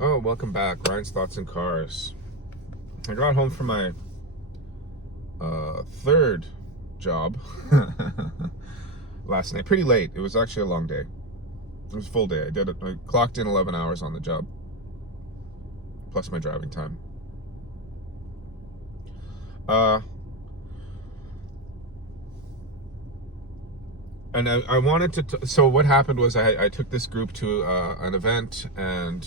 Oh, welcome back. Ryan's Thoughts and Cars. I got home from my third job last night. Pretty late. It was actually a long day. It was a full day. I clocked in 11 hours on the job, plus my driving time. And I wanted to. So what happened was I took this group to an event, and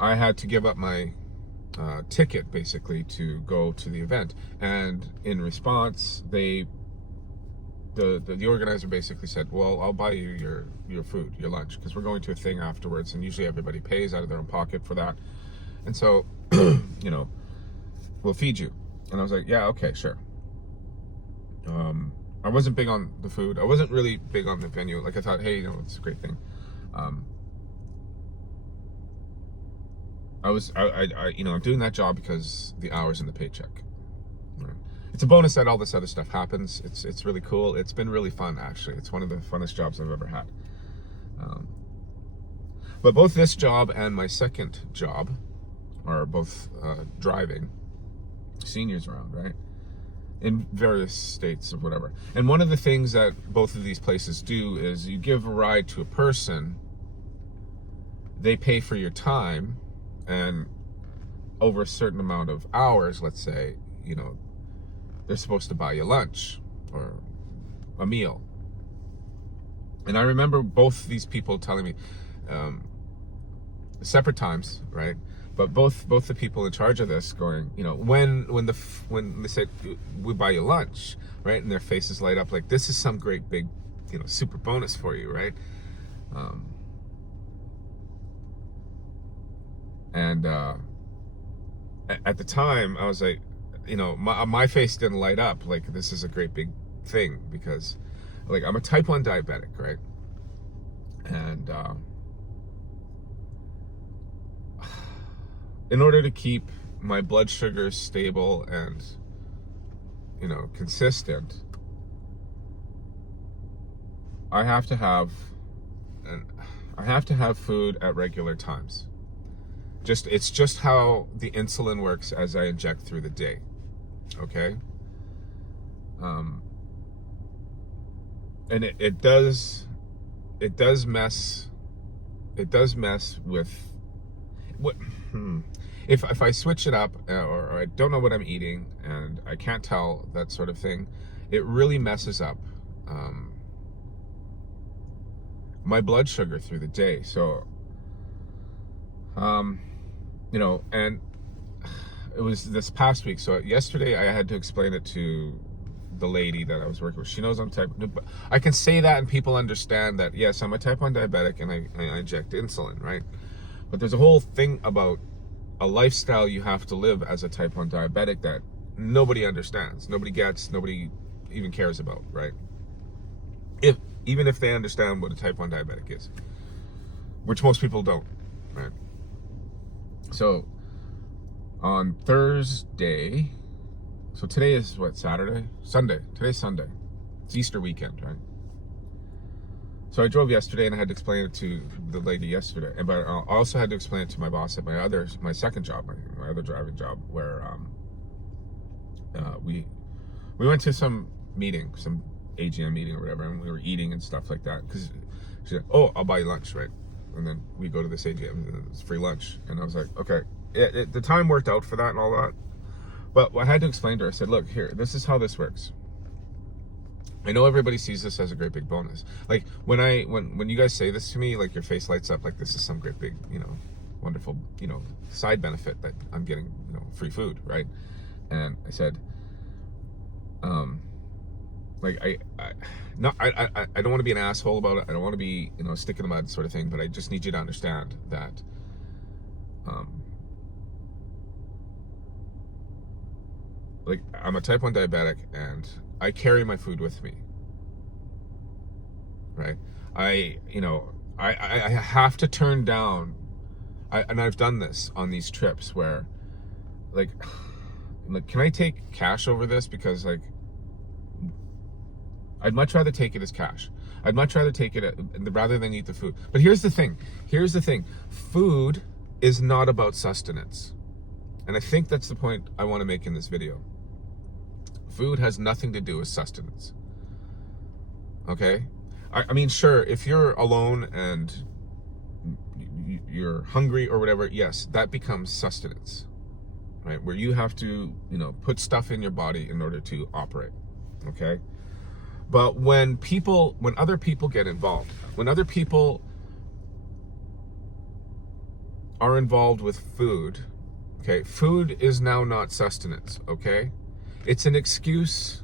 I had to give up my ticket basically to go to the event. And in response, the organizer basically said, "Well, I'll buy you your food, your lunch, because we're going to a thing afterwards, and usually everybody pays out of their own pocket for that. And so, we'll feed you." And I was like, "Yeah, okay, sure." I wasn't big on the food. I wasn't really big on the venue. Like I thought, hey, it's a great thing. I'm doing that job because the hours and the paycheck. Right. It's a bonus that all this other stuff happens. It's really cool. It's been really fun, actually. It's one of the funnest jobs I've ever had. But both this job and my second job are both driving seniors around, right? In various states of whatever. And one of the things that both of these places do is you give a ride to a person, they pay for your time, and over a certain amount of hours, let's say, they're supposed to buy you lunch or a meal. And I remember both these people telling me separate times, right? But both the people in charge of this going, when they said we buy you lunch, right, and their faces light up like this is some great big, super bonus for you, right? And at the time, I was like, my face didn't light up like this is a great big thing, because like I'm a type 1 diabetic, right? And in order to keep my blood sugar stable and consistent, I have to have food at regular times. It's just how the insulin works as I inject through the day. Okay. And it does mess with what if I switch it up, or I don't know what I'm eating and I can't tell, that sort of thing, it really messes up my blood sugar through the day. So and it was this past week. So yesterday I had to explain it to the lady that I was working with. She knows I'm type 1. I can say that and people understand that, yes, I'm a type 1 diabetic and I inject insulin, right? But there's a whole thing about a lifestyle you have to live as a type 1 diabetic that nobody understands, nobody gets, nobody even cares about, right? Even if they understand what a type 1 diabetic is, which most people don't, right? So on Thursday, so today is what, Sunday. Today's Sunday. It's Easter weekend, right? So I drove yesterday and I had to explain it to the lady yesterday. But I also had to explain it to my boss at my second job, my other driving job, where we went to some meeting, some AGM meeting or whatever, and we were eating and stuff like that. Because she said, "Oh, I'll buy you lunch," right? And then we go to this AGM and it's free lunch. And I was like, okay. The time worked out for that and all that. But I had to explain to her, I said, look, here, this is how this works. I know everybody sees this as a great big bonus. Like when you guys say this to me, like your face lights up like this is some great big, wonderful, side benefit that I'm getting, free food, right? And I said, like I don't want to be an asshole about it. I don't want to be, stick in the mud sort of thing, but I just need you to understand that like I'm a type 1 diabetic and I carry my food with me, right? I have to turn down, and I've done this on these trips where like can I take cash over this? Because like I'd much rather take it as cash. I'd much rather take it rather than eat the food. But here's the thing. Food is not about sustenance. And I think that's the point I want to make in this video. Food has nothing to do with sustenance. Okay? I mean, sure, if you're alone and you're hungry or whatever, yes, that becomes sustenance, right? Where you have to, put stuff in your body in order to operate, okay? But when other people get involved, when other people are involved with food, okay, food is now not sustenance, okay? It's an excuse.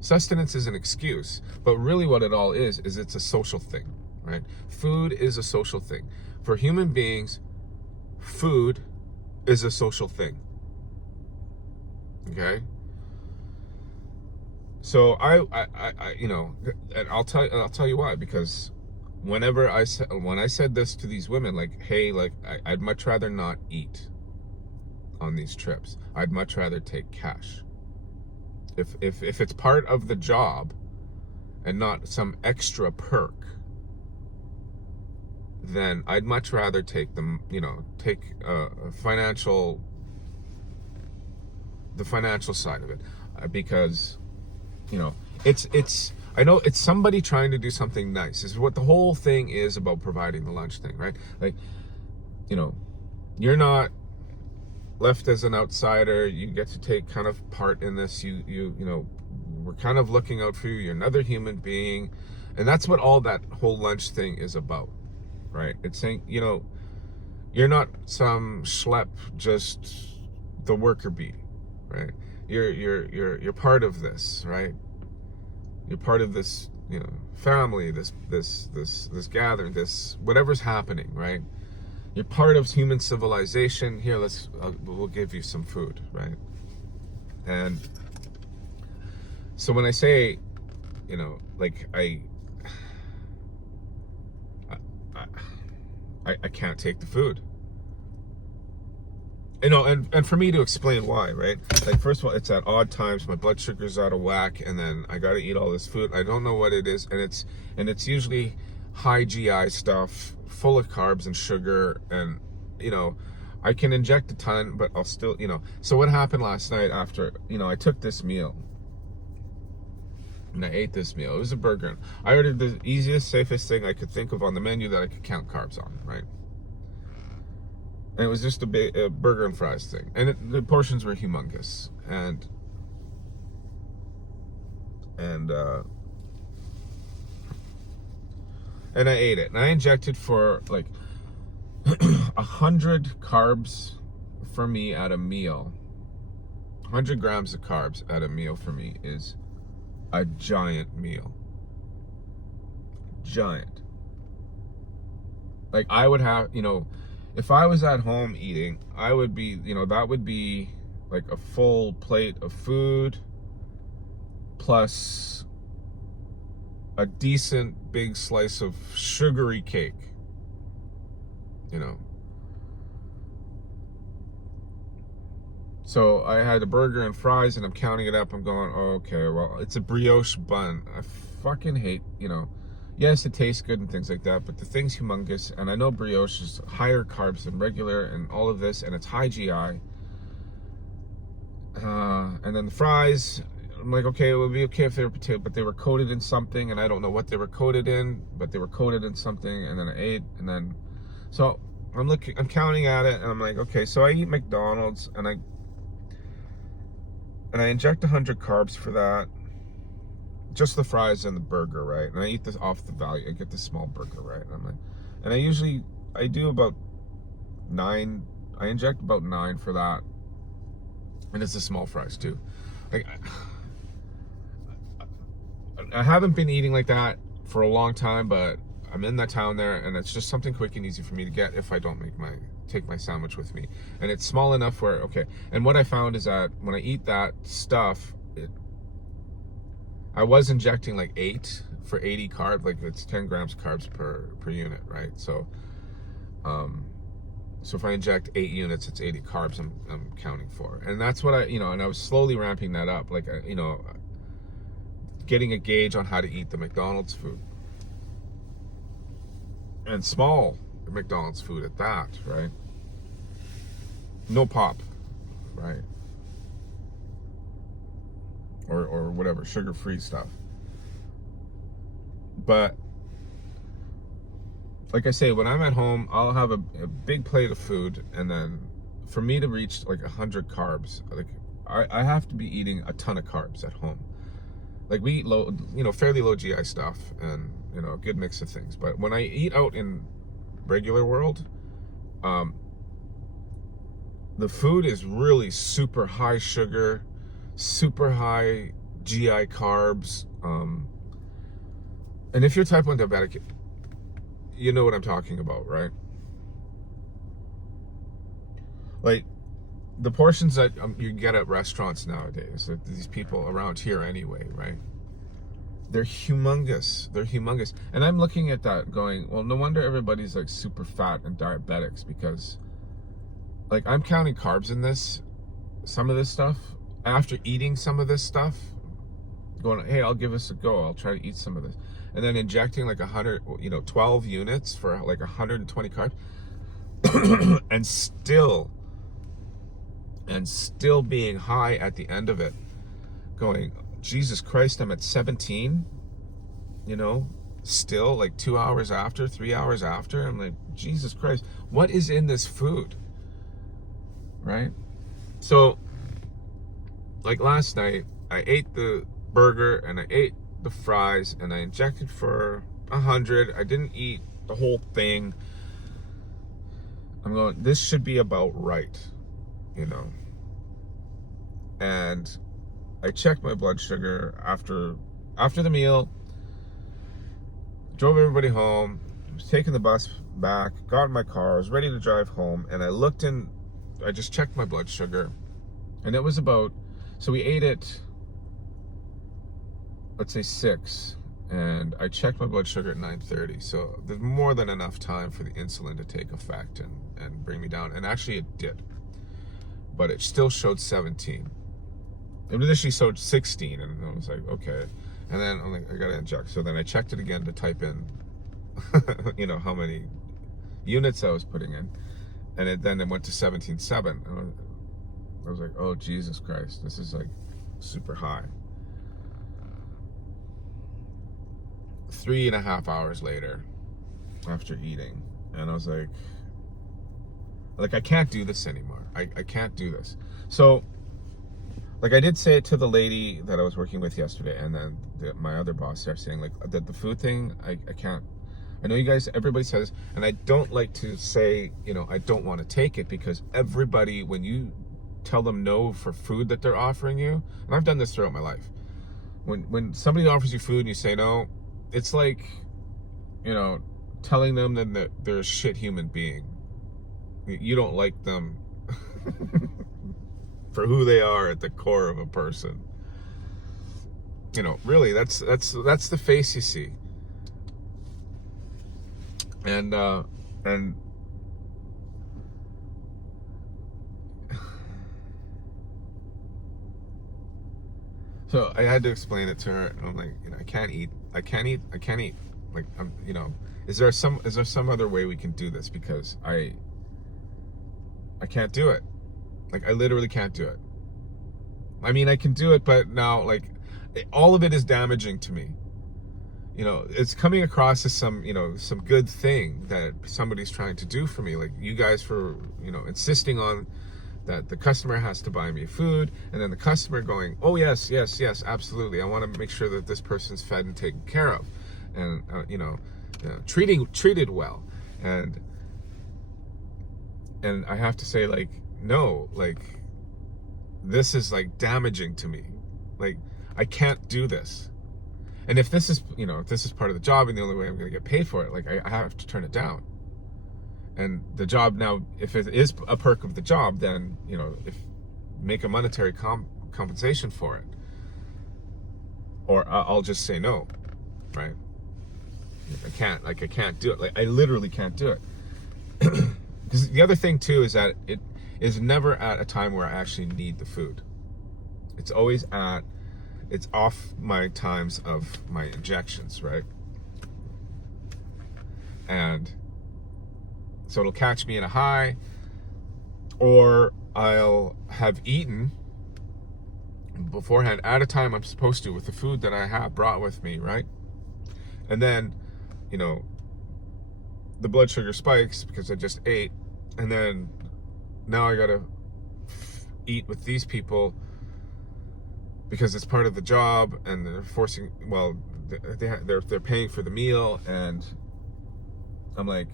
Sustenance is an excuse, but really what it all is it's a social thing, right? Food is a social thing. For human beings, food is a social thing, okay? So I and I'll tell you why, because when I said this to these women, like, hey, like, I'd much rather not eat on these trips. I'd much rather take cash. If it's part of the job and not some extra perk, then I'd much rather take them, take the financial side of it, because, it's I know it's somebody trying to do something nice. This is what the whole thing is about providing the lunch thing, right? Like, you're not left as an outsider. You get to take kind of part in this. We're kind of looking out for you. You're another human being, and that's what all that whole lunch thing is about, right? It's saying, you're not some schlep, just the worker bee, right? You're part of this, right? You're part of this, family, this gathering, this whatever's happening, right? You're part of human civilization. Here, we'll give you some food, right? And so when I say, like, I can't take the food, and for me to explain why, right? Like, first of all, it's at odd times. My blood sugar's out of whack, and then I got to eat all this food. I don't know what it is, and it's usually high GI stuff, full of carbs and sugar, and I can inject a ton, but I'll still, so what happened last night after, I took this meal and I ate this meal. It was a burger. I ordered the easiest, safest thing I could think of on the menu that I could count carbs on, right? And it was just a burger and fries thing, and the portions were humongous, and I ate it, and I injected for like 100 carbs for me at a meal. 100 grams of carbs at a meal for me is a giant meal. Giant. Like, I would have, if I was at home eating, I would be, that would be like a full plate of food plus a decent big slice of sugary cake, So I had a burger and fries, and I'm counting it up. I'm going, oh, okay, well, it's a brioche bun. I fucking hate, yes, it tastes good and things like that, but the thing's humongous, and I know brioche is higher carbs than regular and all of this, and it's high GI. And then the fries, I'm like, okay, it would be okay if they were potato, but they were coated in something, and I don't know what they were coated in, but they were coated in something, and then I ate, and then, so I'm counting at it, and I'm like, okay, so I eat McDonald's, and I inject 100 carbs for that, just the fries and the burger, right? And I eat this off the value. I get the small burger, right? And I'm like, and I do about 9. I inject about 9 for that, and it's the small fries too. Like, I haven't been eating like that for a long time, but I'm in that town there, and it's just something quick and easy for me to get if I don't take my sandwich with me. And it's small enough where, okay. And what I found is that when I eat that stuff, I was injecting like 8 for 80 carbs, like it's 10 grams carbs per unit, right? So, so if I inject 8 units, it's 80 carbs I'm counting for. And that's what and I was slowly ramping that up. Like, getting a gauge on how to eat the McDonald's food. And small McDonald's food at that, right? No pop, right? Or whatever, sugar-free stuff. But like I say, when I'm at home, I'll have a big plate of food, and then for me to reach like 100 carbs, like I have to be eating a ton of carbs at home. Like we eat low, fairly low GI stuff, and a good mix of things. But when I eat out in regular world, the food is really super high sugar, super high GI carbs. And if you're type 1 diabetic, you know what I'm talking about, right? Like the portions that you get at restaurants nowadays, these people around here anyway, right? They're humongous. They're humongous. And I'm looking at that going, well, no wonder everybody's like super fat and diabetics, because like I'm counting carbs in some of this stuff, after eating some of this stuff, going, hey, I'll give this a go. I'll try to eat some of this. And then injecting like 12 units for like 120 carbs and still being high at the end of it, going, Jesus Christ, I'm at 17, still like 2 hours after, 3 hours after. I'm like, Jesus Christ, what is in this food? Right? So like last night, I ate the burger and I ate the fries and I injected for 100. I didn't eat the whole thing. I'm going, this should be about right, and I checked my blood sugar after the meal, drove everybody home, was taking the bus back, got in my car, I was ready to drive home, and I just checked my blood sugar, and it was about, so we ate it, let's say 6, and I checked my blood sugar at 9:30, so there's more than enough time for the insulin to take effect and bring me down, and actually it did, but it still showed 17. It initially showed 16, and I was like, okay, and then I'm like, I gotta inject, so then I checked it again to type in, how many units I was putting in, and then it went to 17.7, and I was like, oh, Jesus Christ, this is like super high. 3.5 hours later, after eating, and I was like, I can't do this anymore. I can't do this. So, like, I did say it to the lady that I was working with yesterday, and then my other boss there, saying, like, the food thing, I can't. I know you guys, everybody says, and I don't like to say, I don't want to take it, because everybody, when you tell them no for food that they're offering you, and I've done this throughout my life, when somebody offers you food and you say no, it's like, telling them that they're a shit human being. You don't like them for who they are at the core of a person. Really, that's the face you see. And so I had to explain it to her, and I'm like, I can't eat. Like, is there some other way we can do this? Because I can't do it. Like, I literally can't do it. I mean, I can do it, but now, like, all of it is damaging to me. It's coming across as some good thing that somebody's trying to do for me. Like, you guys for, insisting on that the customer has to buy me food, and then the customer going, oh, yes, absolutely. I want to make sure that this person's fed and taken care of, and, treated well. And I have to say, like, no, like, this is like damaging to me. Like, I can't do this. And if this is, if this is part of the job and the only way I'm going to get paid for it, like, I have to turn it down. And the job now, if it is a perk of the job, then, if make a monetary compensation for it, or I'll just say no, right? I can't do it. Like, I literally can't do it. Because the other thing too is that it is never at a time where I actually need the food. It's always at it's off my times of my injections, right? And so it'll catch me in a high, or I'll have eaten beforehand at a time I'm supposed to with the food that I have brought with me, right? And then, you know, the blood sugar spikes because I just ate, and then now I gotta eat with these people because it's part of the job, and they're forcing, well, they're paying for the meal, and I'm like,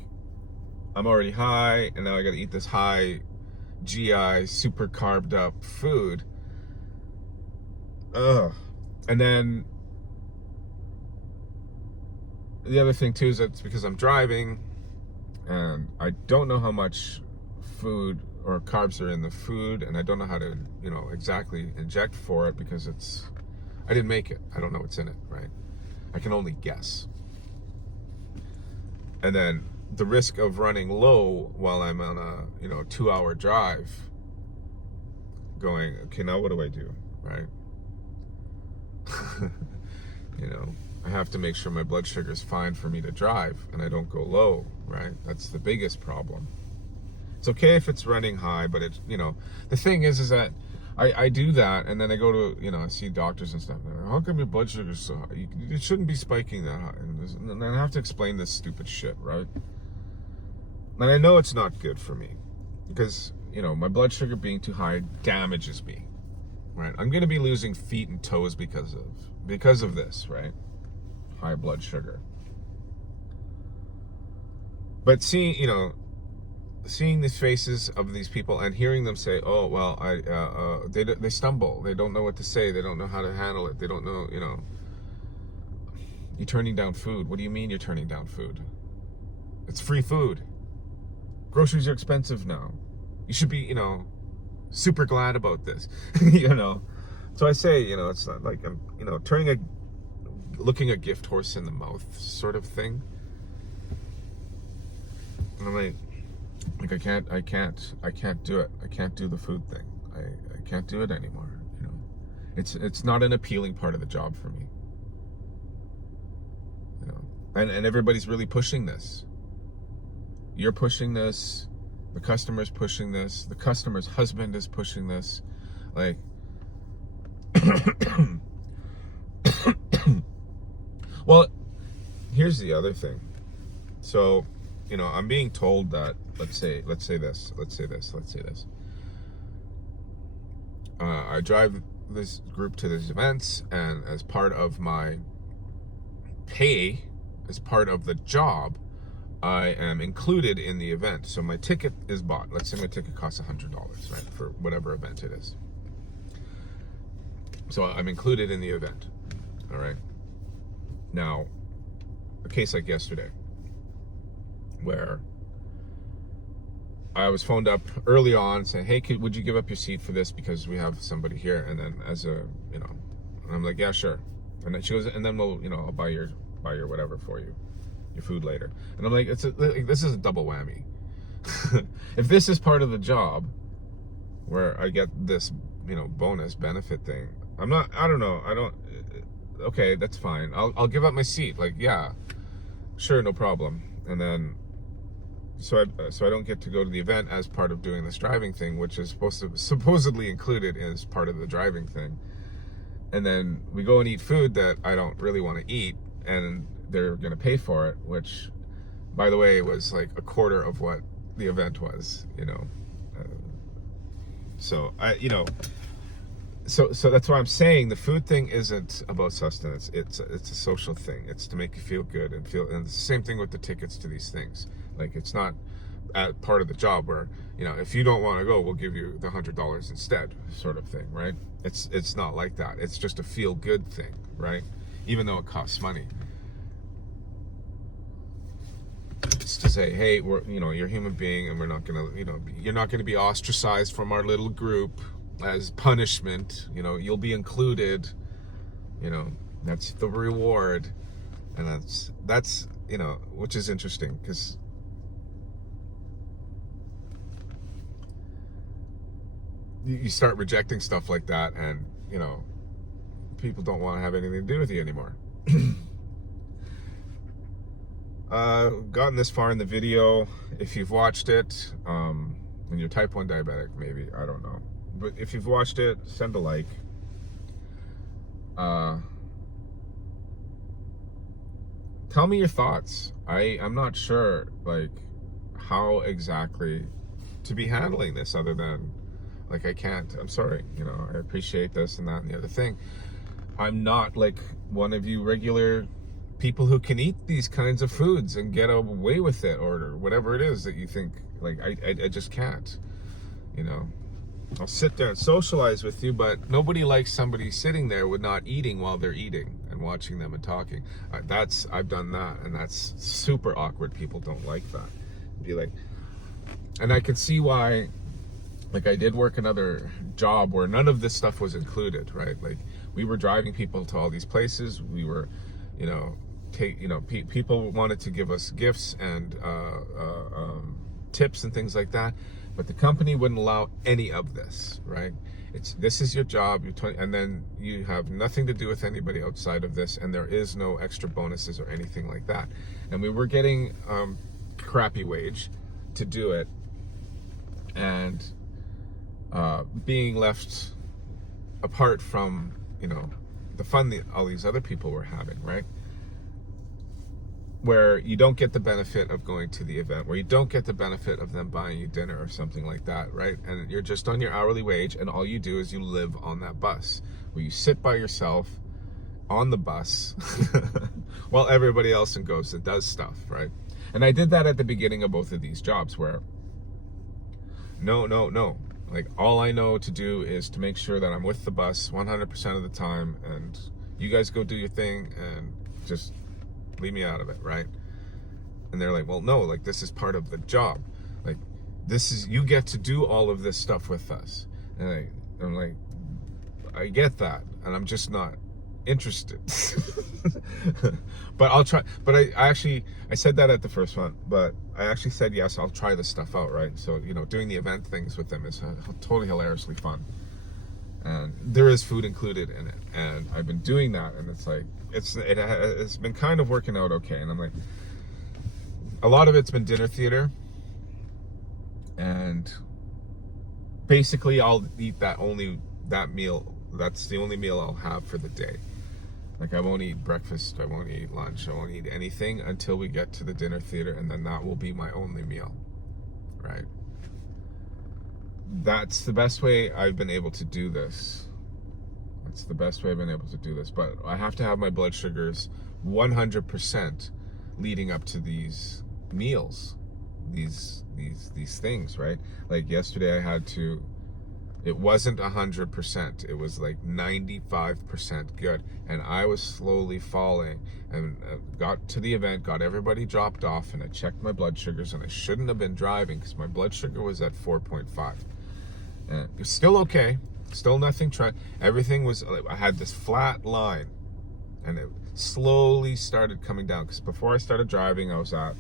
I'm already high, and now I gotta eat this high GI, super carved up food. Ugh. And then the other thing too is that it's because I'm driving, and I don't know how much food or carbs are in the food, and I don't know how to, you know, exactly inject for it because I didn't make it. I don't know what's in it, right? I can only guess. And then the risk of running low while I'm on a, you know, 2-hour drive, going, okay, now what do I do, right? You know, I have to make sure my blood sugar is fine for me to drive and I don't go low, right? That's the biggest problem. It's okay if it's running high, but it's, you know, the thing is that I do that, and then I go to, you know, I see doctors and stuff. How come your blood sugar is so high? It shouldn't be spiking that high. And I have to explain this stupid shit, right? And I know it's not good for me because, you know, my blood sugar being too high damages me, right? I'm going to be losing feet and toes because of this, right? High blood sugar. But seeing these faces of these people and hearing them say, "Oh, well, they stumble. They don't know what to say. They don't know how to handle it. They don't know, you know, you're turning down food. What do you mean you're turning down food? It's free food. Groceries are expensive now. You should be, you know, super glad about this." You know. So I say, you know, it's not like I'm, you know, looking a gift horse in the mouth sort of thing. And I'm like I can't do it. I can't do the food thing. I can't do it anymore, you know. It's not an appealing part of the job for me. You know. And everybody's really pushing this. You're pushing this, the customer's pushing this, the customer's husband is pushing this. Like well, here's the other thing. So, you know, I'm being told that, let's say this. I drive this group to these events, and as part of my pay, as part of the job, I am included in the event. So my ticket is bought. Let's say my ticket costs $100, right, for whatever event it is. So I'm included in the event, all right? Now, a case like yesterday, where I was phoned up early on saying, "Hey, would you give up your seat for this because we have somebody here?" And then as a, you know, and I'm like, "Yeah, sure." And then she goes, "And then we'll, you know, I'll buy your whatever for you, your food later." And I'm like, this is a double whammy. If this is part of the job where I get this, you know, bonus benefit thing, I don't know. Okay, that's fine. I'll give up my seat. Like, yeah, sure, no problem. And then, so I don't get to go to the event as part of doing this driving thing, which is supposedly included as part of the driving thing. And then we go and eat food that I don't really want to eat, and they're going to pay for it, which, by the way, was like a quarter of what the event was, you know. So that's why I'm saying the food thing isn't about sustenance. It's a social thing. It's to make you feel good and it's the same thing with the tickets to these things. Like, it's not part of the job where, you know, if you don't want to go, we'll give you the $100 instead, sort of thing, right? It's not like that. It's just a feel good thing, right? Even though it costs money. It's to say, hey, you're a human being, and we're not gonna, you're not gonna be ostracized from our little group as punishment. You know, you'll be included. You know, that's the reward, and that's which is interesting because you start rejecting stuff like that, and people don't want to have anything to do with you anymore. Gotten this far in the video. If you've watched it, and you're type 1 diabetic, maybe, I don't know. But if you've watched it, send a like. Tell me your thoughts. I'm not sure, like, how exactly to be handling this other than, like, I can't. I'm sorry. You know, I appreciate this and that and the other thing. I'm not like one of you regular people who can eat these kinds of foods and get away with it, or whatever it is that you think. Like, I just can't. You know, I'll sit there and socialize with you, but nobody likes somebody sitting there with not eating while they're eating and watching them and talking. I've done that, and that's super awkward. People don't like that. Be like, and I can see why. Like, I did work another job where none of this stuff was included, right? Like, we were driving people to all these places. We were, you know, people wanted to give us gifts and tips and things like that, but the company wouldn't allow any of this, right? This is your job, and then you have nothing to do with anybody outside of this, and there is no extra bonuses or anything like that. And we were getting crappy wage to do it, and being left apart from, you know, the fun that all these other people were having, right? Where you don't get the benefit of going to the event, where you don't get the benefit of them buying you dinner or something like that, right? And you're just on your hourly wage, and all you do is you live on that bus, where you sit by yourself on the bus while everybody else goes and does stuff, right? And I did that at the beginning of both of these jobs, where no. Like, all I know to do is to make sure that I'm with the bus 100% of the time, and you guys go do your thing and just leave me out of it, right? And they're like, well, no, like, this is part of the job. Like, you get to do all of this stuff with us. And I'm like, I get that, and I'm just not interested. But I'll try. But I said that at the first one, but I actually said, yes, I'll try this stuff out, right? So, you know, doing the event things with them is totally hilariously fun, and there is food included in it, and I've been doing that, and it's like, it's been kind of working out okay. And I'm like, a lot of it's been dinner theater, and basically I'll eat that meal. That's the only meal I'll have for the day. Like, I won't eat breakfast, I won't eat lunch, I won't eat anything until we get to the dinner theater, and then that will be my only meal, right? That's the best way I've been able to do this. But I have to have my blood sugars 100% leading up to these meals, these things, right? Like, yesterday I had to. It wasn't 100%. It was like 95% good. And I was slowly falling, and got to the event, got everybody dropped off, and I checked my blood sugars, and I shouldn't have been driving because my blood sugar was at 4.5. And it was still okay. Still nothing. Everything was, I had this flat line, and it slowly started coming down, because before I started driving, I was at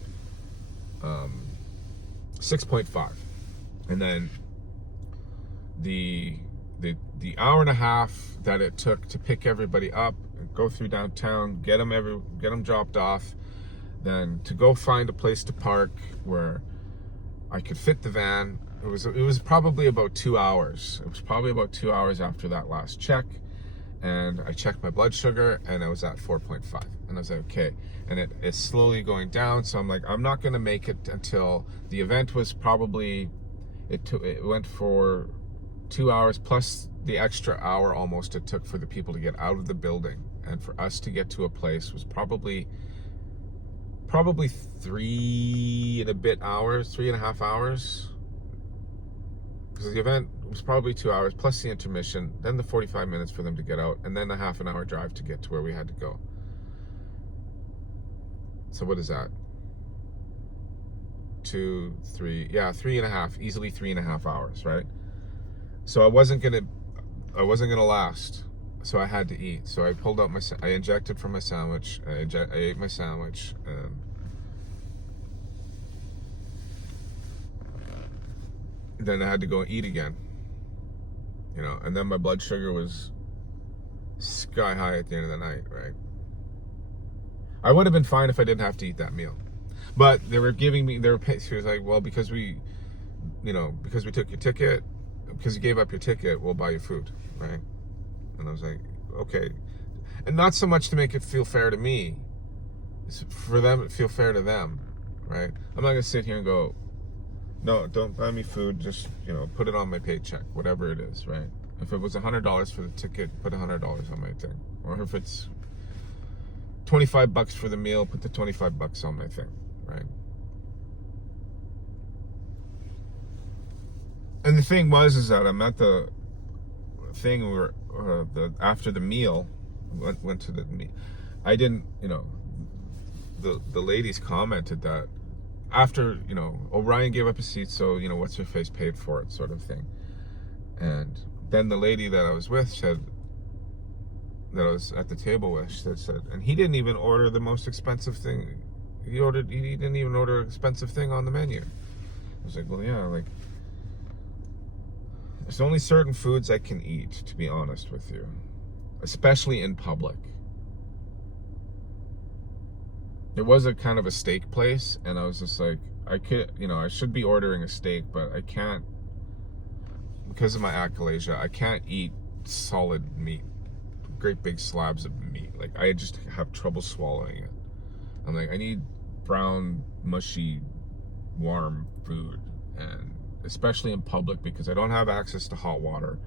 6.5. And then the hour and a half that it took to pick everybody up and go through downtown, get them dropped off, then to go find a place to park where I could fit the van. It was probably about 2 hours. It was probably about 2 hours after that last check, and I checked my blood sugar, and I was at 4.5, and I was like, okay. And it's slowly going down, so I'm like, I'm not gonna make it until the event was probably, it went for 2 hours plus the extra hour almost it took for the people to get out of the building, and for us to get to a place was probably 3.5 hours, because the event was probably 2 hours plus the intermission, then the 45 minutes for them to get out, and then a half an hour drive to get to where we had to go. So what is that? 2, 3, yeah, 3.5, easily 3.5 hours, right? So I wasn't gonna last. So I had to eat. So I pulled out I injected from my sandwich. I ate my sandwich, and then I had to go and eat again. You know, and then my blood sugar was sky high at the end of the night, right? I would have been fine if I didn't have to eat that meal. But they were giving me, she was like, well, because we took your ticket, because you gave up your ticket, we'll buy you food, right? And I was like, okay. And not so much to make it feel fair to me, it's for them to feel fair to them, right? I'm not gonna sit here and go, no, don't buy me food, just, put it on my paycheck, whatever it is, right? If it was $100 for the ticket, put $100 on my thing. Or if it's $25 for the meal, put the $25 on my thing, right? And the thing is that I'm at the thing where after the meal, went to the meal. I didn't, the ladies commented that after, Orion gave up his seat, so, what's her face paid for it, sort of thing. And then the lady that I was with said, that I was at the table with, said, and he didn't even order the most expensive thing. He didn't even order an expensive thing on the menu. I was like, well, yeah, like, there's only certain foods I can eat, to be honest with you, especially in public. There was a kind of a steak place, and I was just like, I could, I should be ordering a steak, but I can't, because of my achalasia, I can't eat solid meat, great big slabs of meat. Like, I just have trouble swallowing it. I'm like, I need brown, mushy, warm food, and especially in public, because I don't have access to hot water.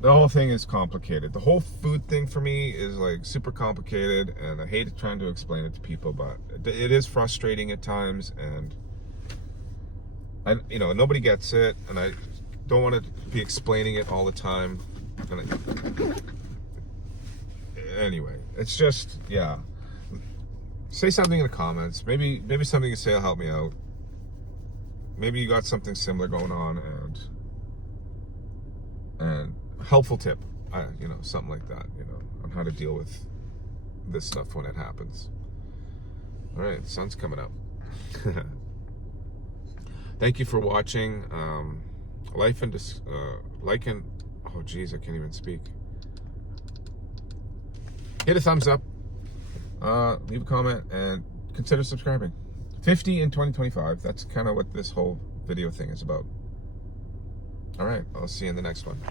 The whole thing is complicated. The whole food thing for me is like super complicated, and I hate trying to explain it to people, but it is frustrating at times, and nobody gets it, and I don't want to be explaining it all the time. Anyway, it's just, yeah. Say something in the comments. Maybe something you say will help me out. Maybe you got something similar going on, and helpful tip, something like that, on how to deal with this stuff when it happens. All right, the sun's coming up. Thank you for watching. Oh geez, I can't even speak. Hit a thumbs up, leave a comment, and consider subscribing. 50 in 2025. That's kind of what this whole video thing is about. All right, I'll see you in the next one.